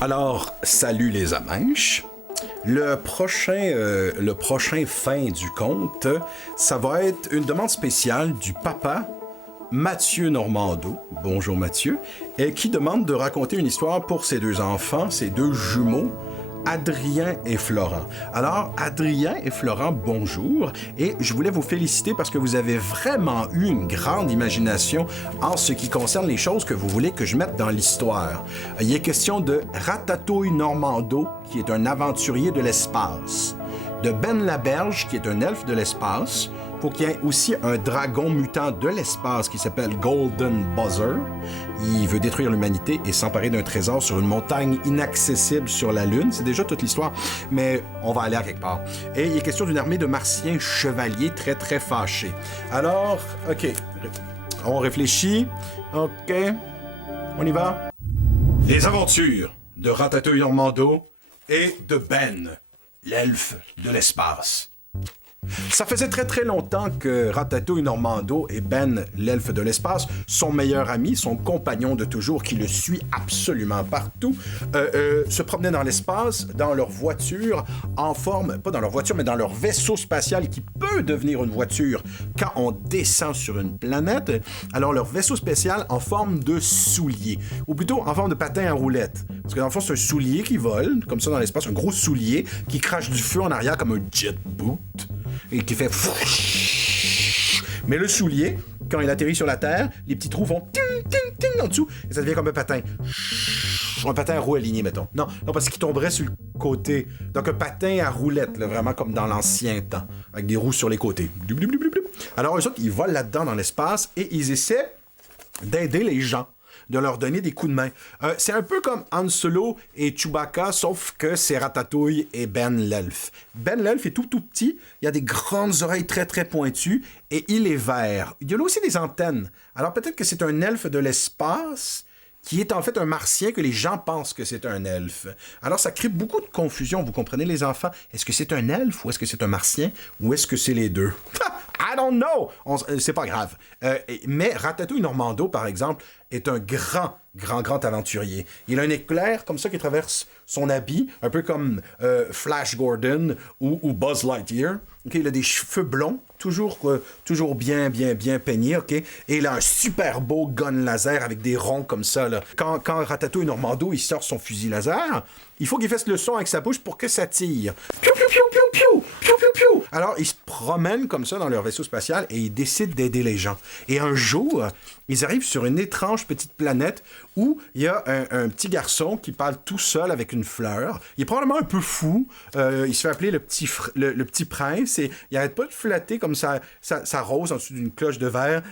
Alors, salut les amèches. Le prochain fin du conte, ça va être une demande spéciale du papa Mathieu Normando, bonjour Mathieu, et qui demande de raconter une histoire pour ses deux enfants, ses deux jumeaux, Adrien et Florent. Alors, Adrien et Florent, bonjour, et je voulais vous féliciter parce que vous avez vraiment eu une grande imagination en ce qui concerne les choses que vous voulez que je mette dans l'histoire. Il est question de Ratatouille Normando, qui est un aventurier de l'espace, de Ben Laberge, qui est un elfe de l'espace, pour qu'il y ait aussi un dragon mutant de l'espace qui s'appelle Golden Buzzer. Il veut détruire l'humanité et s'emparer d'un trésor sur une montagne inaccessible sur la Lune. C'est déjà toute l'histoire, mais on va aller à quelque part. Et il est question d'une armée de martiens chevaliers très, très fâchés. Alors, OK, on réfléchit. OK, on y va. Les aventures de Ratatouille Normando et de Ben, l'elfe de l'espace. Ça faisait très très longtemps que Ratatouille Normando et Ben, l'elfe de l'espace, son meilleur ami, son compagnon de toujours qui le suit absolument partout, se promenaient dans l'espace, dans leur voiture, en forme, pas dans leur voiture, mais dans leur vaisseau spatial qui peut devenir une voiture quand on descend sur une planète. Alors leur vaisseau spatial en forme de soulier, ou plutôt en forme de patin à roulettes. Parce que dans le fond, c'est un soulier qui vole, comme ça dans l'espace, un gros soulier qui crache du feu en arrière comme un jet boot. Et qui fait... Mais le soulier, quand il atterrit sur la Terre, les petits trous font ting, ting, ting en dessous, et ça devient comme un patin. Un patin à roues alignées, mettons. Non, parce qu'il tomberait sur le côté. Donc un patin à roulettes, là, vraiment comme dans l'ancien temps, avec des roues sur les côtés. Alors eux autres, ils volent là-dedans dans l'espace et ils essaient d'aider les gens, de leur donner des coups de main. C'est un peu comme Han Solo et Chewbacca, sauf que c'est Ratatouille et Ben l'elfe. Ben l'elfe est tout petit, il a des grandes oreilles très très pointues et il est vert. Il y a là aussi des antennes. Alors peut-être que c'est un elfe de l'espace qui est en fait un martien que les gens pensent que c'est un elfe. Alors ça crée beaucoup de confusion, vous comprenez les enfants? Est-ce que c'est un elfe ou est-ce que c'est un martien ou est-ce que c'est les deux? I don't know! C'est pas grave. Mais Ratatouille Normando, par exemple, est un grand aventurier. Il a un éclair comme ça qui traverse son habit, un peu comme Flash Gordon ou Buzz Lightyear. Okay, il a des cheveux blonds, toujours bien peignés, ok? Et il a un super beau gun laser avec des ronds comme ça, là. Quand Ratatouille Normando, il sort son fusil laser, il faut qu'il fasse le son avec sa bouche pour que ça tire. Piou, piou, piou, piou, piou, piou, piou, piou. Alors, ils se promènent comme ça dans leur vaisseau spatial et ils décident d'aider les gens. Et un jour, ils arrivent sur une étrange petite planète où il y a un petit garçon qui parle tout seul avec une fleur. Il est probablement un peu fou. Il se fait appeler le petit prince et il arrête pas de flatter comme ça rose en dessous d'une cloche de verre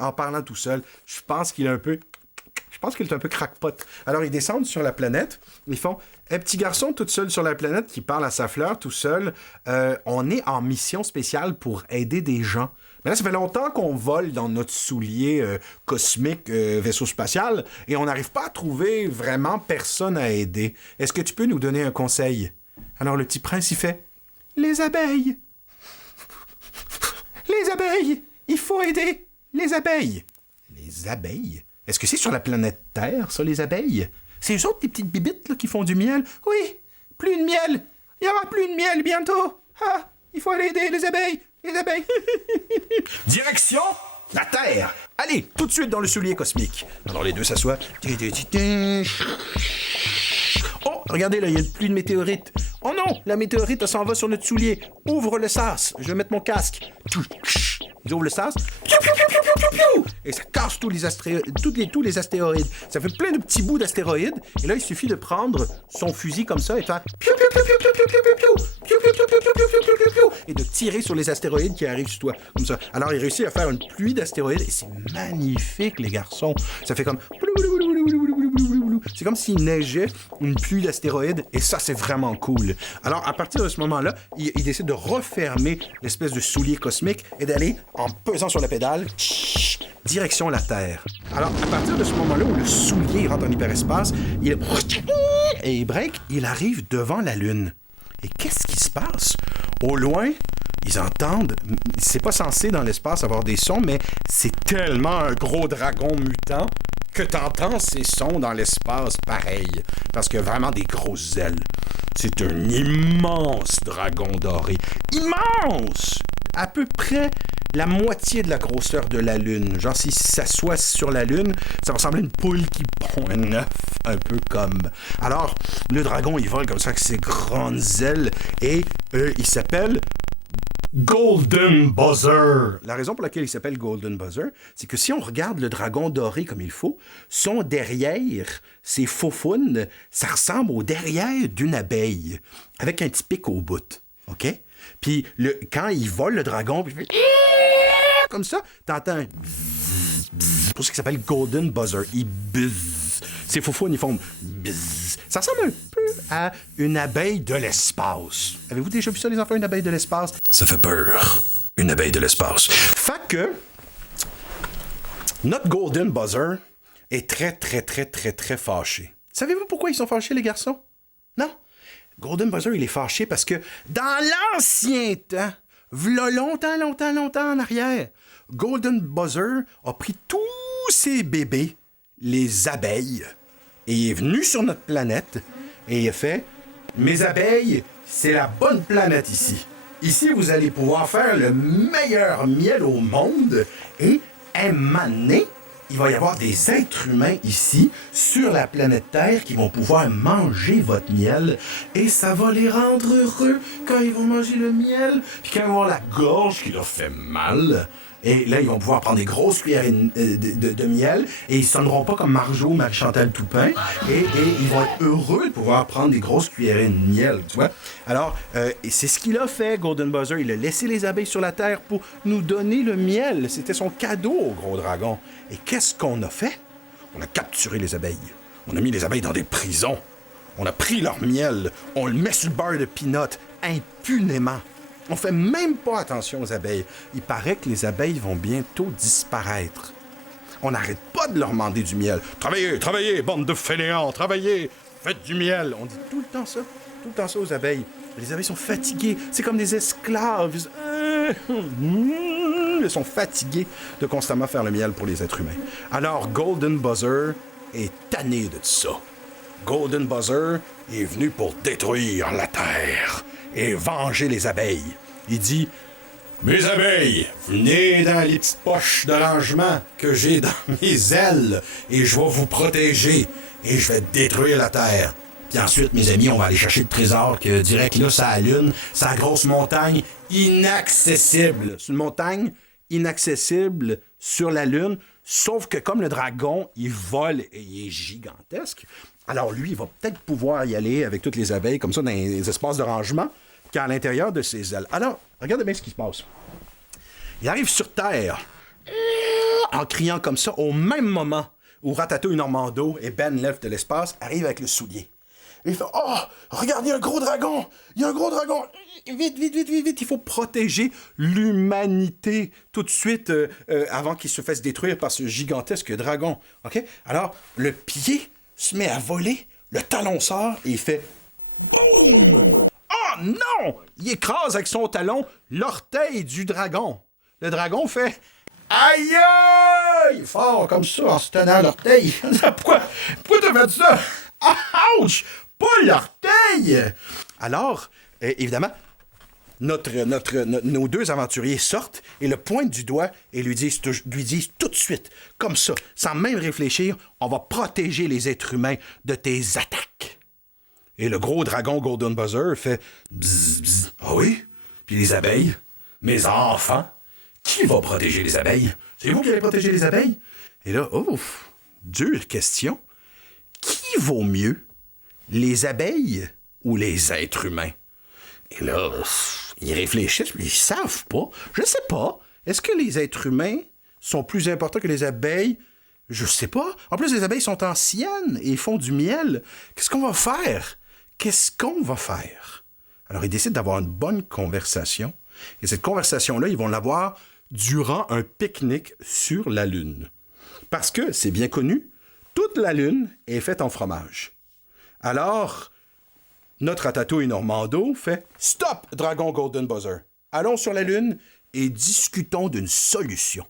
en parlant tout seul. Je pense qu'il est un peu crackpot. Alors, ils descendent sur la planète. Ils font « Un petit garçon tout seul sur la planète qui parle à sa fleur tout seul. On est en mission spéciale pour aider des gens. » Mais là, ça fait longtemps qu'on vole dans notre soulier cosmique vaisseau spatial et on n'arrive pas à trouver vraiment personne à aider. Est-ce que tu peux nous donner un conseil? Alors, le petit prince, il fait « Les abeilles! Les abeilles! Il faut aider les abeilles! » Les abeilles? Est-ce que c'est sur la planète Terre, ça, les abeilles? C'est eux autres, les petites bibites là, qui font du miel? Oui, plus de miel! Il n'y aura plus de miel bientôt! Ah, il faut aller aider les abeilles! Les abeilles! Direction la Terre! Allez, tout de suite dans le soulier cosmique. Alors les deux s'assoient. Oh, regardez là, il y a une pluie de météorites. Oh non, la météorite s'en va sur notre soulier. Ouvre le sas, je vais mettre mon casque. Ils ouvrent le sas. Et ça casse tous les astéroïdes. Ça fait plein de petits bouts d'astéroïdes. Et là, il suffit de prendre son fusil comme ça et faire et de tirer sur les astéroïdes qui arrivent sur toi. Comme ça. Alors, il réussit à faire une pluie d'astéroïdes et c'est magnifique, les garçons. Ça fait comme... C'est comme s'il neigeait une pluie d'astéroïdes et ça, c'est vraiment cool. Alors, à partir de ce moment-là, il décide de refermer l'espèce de soulier cosmique et d'aller, en pesant sur la pédale, direction la Terre. Alors, à partir de ce moment-là où le soulier rentre en hyperespace, il break, il arrive devant la Lune. Et qu'est-ce qui se passe? Au loin, ils entendent... C'est pas censé dans l'espace avoir des sons, mais c'est tellement un gros dragon mutant que t'entends ces sons dans l'espace pareil, parce qu'il a vraiment des grosses ailes. C'est un immense dragon doré. Immense! À peu près la moitié de la grosseur de la Lune. Genre, s'il s'assoit sur la Lune, ça ressemble à une poule qui pond un œuf, un peu comme... Alors, le dragon, il vole comme ça avec ses grandes ailes, et il s'appelle... Golden Buzzer. La raison pour laquelle il s'appelle Golden Buzzer, c'est que si on regarde le dragon doré comme il faut, son derrière, ses faufounes, ça ressemble au derrière d'une abeille, avec un petit pic au bout. OK? Puis quand il vole le dragon, puis il fait... comme ça, t'entends un... C'est pour ça qu'il s'appelle Golden Buzzer. Il buzz. Ses faufounes, ils font... buzz. Ça ressemble un peu à une abeille de l'espace. Avez-vous déjà vu ça, les enfants, une abeille de l'espace? Ça fait peur. Une abeille de l'espace. Fait que... notre Golden Buzzer est très, très, très, très, très fâché. Savez-vous pourquoi ils sont fâchés, les garçons? Non? Golden Buzzer, il est fâché parce que dans l'ancien temps, v'là longtemps, longtemps, longtemps en arrière, Golden Buzzer a pris tous ses bébés, les abeilles, et il est venu sur notre planète et il a fait « Mes abeilles, c'est la bonne planète ici. Ici, vous allez pouvoir faire le meilleur miel au monde et un moment donné, il va y avoir des êtres humains ici, sur la planète Terre, qui vont pouvoir manger votre miel et ça va les rendre heureux quand ils vont manger le miel, puis quand ils vont avoir la gorge qui leur fait mal. Et là, ils vont pouvoir prendre des grosses cuillères de miel et ils sonneront pas comme Marjo ou Marie-Chantal Toupin et ils vont être heureux de pouvoir prendre des grosses cuillères de miel, tu vois. Alors, c'est ce qu'il a fait, Golden Buzzer. Il a laissé les abeilles sur la Terre pour nous donner le miel. C'était son cadeau au gros dragon. Et qu'est-ce qu'on a fait? On a capturé les abeilles. On a mis les abeilles dans des prisons. On a pris leur miel. On le met sur le beurre de peanut impunément. On fait même pas attention aux abeilles. Il paraît que les abeilles vont bientôt disparaître. On n'arrête pas de leur demander du miel. Travaillez, travaillez, bande de fainéants, travaillez, faites du miel. On dit tout le temps ça aux abeilles. Les abeilles sont fatiguées, c'est comme des esclaves. Elles sont fatiguées de constamment faire le miel pour les êtres humains. Alors Golden Buzzer est tanné de ça. Golden Buzzer est venu pour détruire la Terre et venger les abeilles. Il dit « Mes abeilles, venez dans les petites poches de rangement que j'ai dans mes ailes et je vais vous protéger et je vais détruire la Terre. Puis ensuite, mes amis, on va aller chercher le trésor que direct là, sur la Lune, sa grosse montagne inaccessible. C'est une montagne inaccessible sur la Lune, sauf que comme le dragon, il vole et il est gigantesque, alors lui, il va peut-être pouvoir y aller avec toutes les abeilles comme ça dans les espaces de rangement qu'à l'intérieur de ses ailes. Alors, regardez bien ce qui se passe. Il arrive sur Terre en criant comme ça au même moment où Ratatouille Normando et Ben l'elfe de l'espace arrivent avec le soulier. Et il fait « Oh, regarde, il y a un gros dragon! Il y a un gros dragon! Vite, vite, vite, vite, vite! Il faut protéger l'humanité tout de suite avant qu'il se fasse détruire par ce gigantesque dragon. OK? Alors, le pied se met à voler, le talon sort et il fait « Boum! » Oh non! Il écrase avec son talon l'orteil du dragon. Le dragon fait « Aïe aïe! » Fort comme ça en se tenant l'orteil. Pourquoi t'as fait ça? Ouch! Pas l'orteil! Alors, évidemment, nos deux aventuriers sortent et le pointent du doigt et lui disent tout de suite, comme ça, sans même réfléchir, on va protéger les êtres humains de tes attaques. Et le gros dragon Golden Buzzer fait bzz, bzz. Ah oui? Puis les abeilles? Mes enfants? Qui va protéger les abeilles? C'est vous qui allez protéger les abeilles? Et là, ouf, dure question. Qui vaut mieux? Les abeilles ou les êtres humains? Et là, ils réfléchissent, ils savent pas. Je sais pas. Est-ce que les êtres humains sont plus importants que les abeilles? Je sais pas. En plus, les abeilles sont anciennes et font du miel. Qu'est-ce qu'on va faire? Alors, ils décident d'avoir une bonne conversation. Et cette conversation-là, ils vont l'avoir durant un pique-nique sur la Lune. Parce que, c'est bien connu, toute la Lune est faite en fromage. Alors, notre Ratatouille Normando fait « Stop, Dragon Golden Buzzer! Allons sur la Lune et discutons d'une solution. »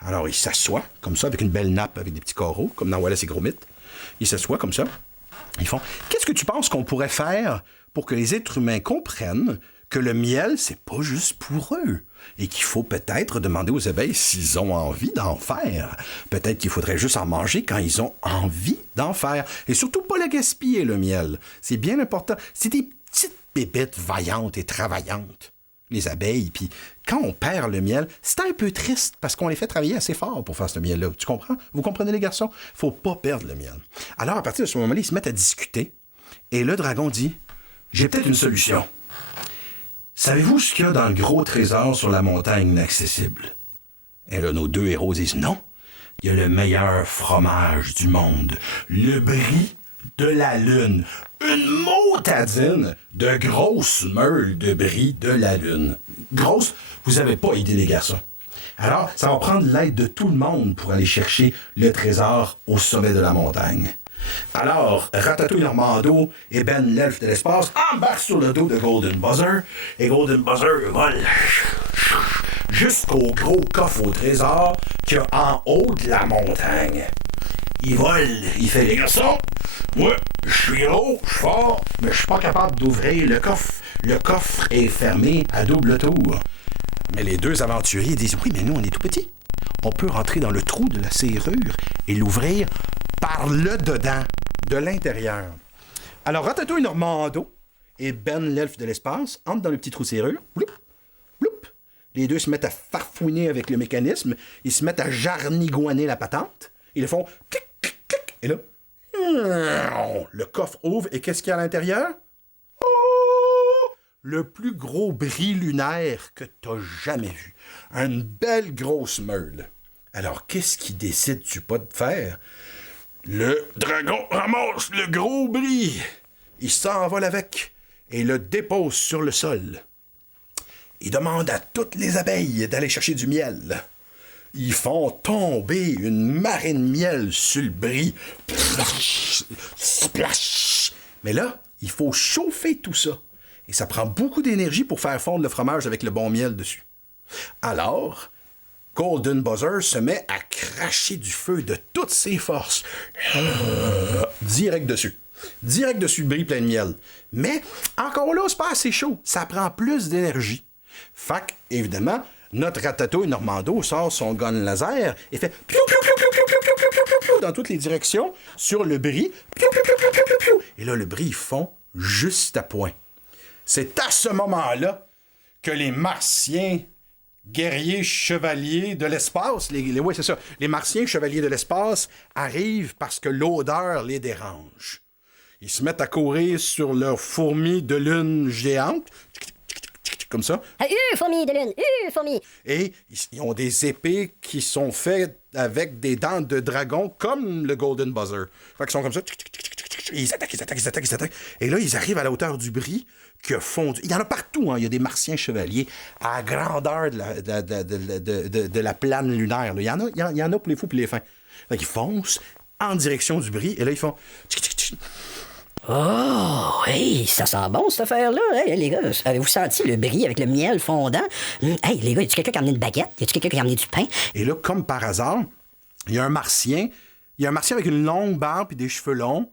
Alors, il s'assoit, comme ça, avec une belle nappe, avec des petits carreaux, comme dans Wallace et Gromit. Il s'assoit comme ça. Ils font, qu'est-ce que tu penses qu'on pourrait faire pour que les êtres humains comprennent que le miel, c'est pas juste pour eux et qu'il faut peut-être demander aux abeilles s'ils ont envie d'en faire. Peut-être qu'il faudrait juste en manger quand ils ont envie d'en faire. Et surtout pas le gaspiller, le miel. C'est bien important. C'est des petites bébêtes vaillantes et travaillantes, les abeilles. Puis quand on perd le miel, c'est un peu triste parce qu'on les fait travailler assez fort pour faire ce miel-là. Tu comprends? Vous comprenez, les garçons? Faut pas perdre le miel. Alors, à partir de ce moment-là, ils se mettent à discuter. Et le dragon dit, « J'ai peut-être une solution. Savez-vous ce qu'il y a dans le gros trésor sur la montagne inaccessible? » Et là, nos deux héros disent, « Non, il y a le meilleur fromage du monde, le brie de la lune. Une motadine de grosses meules de brie de la lune. » Grosse, vous avez pas idée, les garçons. Alors, ça va prendre l'aide de tout le monde pour aller chercher le trésor au sommet de la montagne. Alors, Ratatouille Normando et Ben l'elfe de l'espace embarquent sur le dos de Golden Buzzer et Golden Buzzer vole jusqu'au gros coffre au trésor qu'il y a en haut de la montagne. Il vole, il fait les garçons. Moi, je suis gros, je suis fort, mais je suis pas capable d'ouvrir le coffre. Le coffre est fermé à double tour. Mais les deux aventuriers disent, oui, mais nous, on est tout petits. On peut rentrer dans le trou de la serrure et l'ouvrir par le dedans, de l'intérieur. Alors, Ratatouille Normando et Ben l'elfe de l'espace entrent dans le petit trou serrure. Bloup, bloup. Les deux se mettent à farfouiner avec le mécanisme. Ils se mettent à jarnigoiner la patente. Ils le font clic, clic, clic. Et là, le coffre ouvre. Et qu'est-ce qu'il y a à l'intérieur? Oh! Le plus gros brie lunaire que t'as jamais vu. Une belle grosse meule. Alors, qu'est-ce qu'il décide-tu pas de faire? Le dragon ramasse le gros brie. Il s'envole avec et le dépose sur le sol. Il demande à toutes les abeilles d'aller chercher du miel. Ils font tomber une marée de miel sur le brie. Splash! Mais là, il faut chauffer tout ça. Et ça prend beaucoup d'énergie pour faire fondre le fromage avec le bon miel dessus. Alors, Golden Buzzer se met à cracher du feu de toutes ses forces. Direct dessus. Direct dessus, le brie plein de miel. Mais, encore là, c'est pas assez chaud. Ça prend plus d'énergie. Fait évidemment, notre Ratatouille Normando sort son gun laser et fait piou, piou, piou, piou, piou, piou, piou, piou, piou, piou, dans toutes les directions sur le brie. Piou, piou, piou, piou, piou, piou, piou. Et là, le brie fond juste à point. C'est à ce moment-là que les Martiens guerriers chevaliers de l'espace, oui, c'est ça, les Martiens chevaliers de l'espace arrivent parce que l'odeur les dérange. Ils se mettent à courir sur leurs fourmis de lune géantes, comme ça. Fourmis de lune, fourmis! Et ils ont des épées qui sont faites avec des dents de dragon, comme le Golden Buzzer. Fait qu'ils sont comme ça. Ils attaquent. Et là, ils arrivent à la hauteur du brie qui a fondu. Il y en a partout, hein. Il y a des Martiens chevaliers à la grandeur de la plane lunaire. Là. Il y en a pour les fous et les fins. Fait qu'ils foncent en direction du brie et là, ils font... Oh, hey, ça sent bon, cette affaire-là. Hey, les gars, avez-vous senti le brie avec le miel fondant? Hey, les gars, y a-tu quelqu'un qui a amené une baguette? Y a-tu quelqu'un qui a amené du pain? Et là, comme par hasard, il y a un Martien. Il y a un Martien avec une longue barbe et des cheveux longs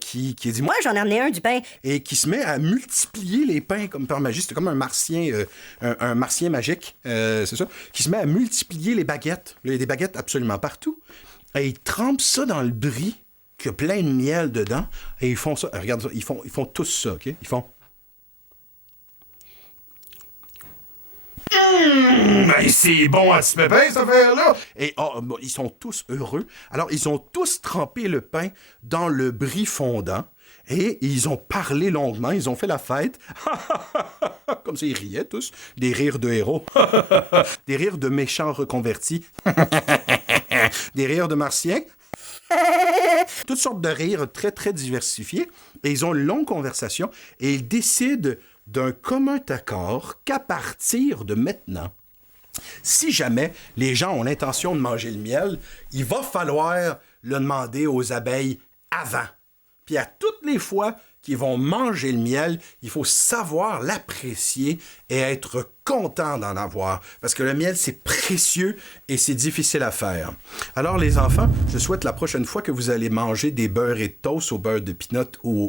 qui dit... Moi, j'en ai amené un, du pain. Et qui se met à multiplier les pains comme par magie. C'est comme un Martien, un Martien magique, c'est ça, qui se met à multiplier les baguettes. Il y a des baguettes absolument partout. Et il trempe ça dans le brie, qui a plein de miel dedans, et ils font ça. Regarde ça, ils font tous ça, OK? Ils font... Ben c'est bon à ce pépin, cette affaire-là! Et ils sont tous heureux. Alors, ils ont tous trempé le pain dans le brie fondant, et ils ont parlé longuement, ils ont fait la fête. Comme ça, ils riaient tous. Des rires de héros. Des rires de méchants reconvertis. Des rires de martiens. Toutes sortes de rires très, très diversifiés. Et ils ont une longue conversation et ils décident d'un commun accord qu'à partir de maintenant, si jamais les gens ont l'intention de manger le miel, il va falloir le demander aux abeilles avant. Puis à toutes les fois qui vont manger le miel, il faut savoir l'apprécier et être content d'en avoir. Parce que le miel, c'est précieux et c'est difficile à faire. Alors, les enfants, je souhaite la prochaine fois que vous allez manger des beurres et de toast au beurre de pinot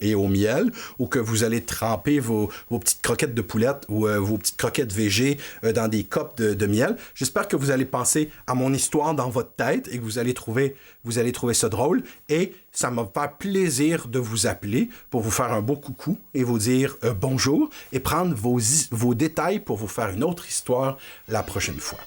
et au miel, ou que vous allez tremper vos petites croquettes de poulette ou vos petites croquettes végé dans des copes de miel. J'espère que vous allez penser à mon histoire dans votre tête et que vous allez trouver ça drôle. Et ça m'a fait plaisir de vous appeler pour vous faire un beau coucou et vous dire bonjour et prendre vos détails pour vous faire une autre histoire la prochaine fois.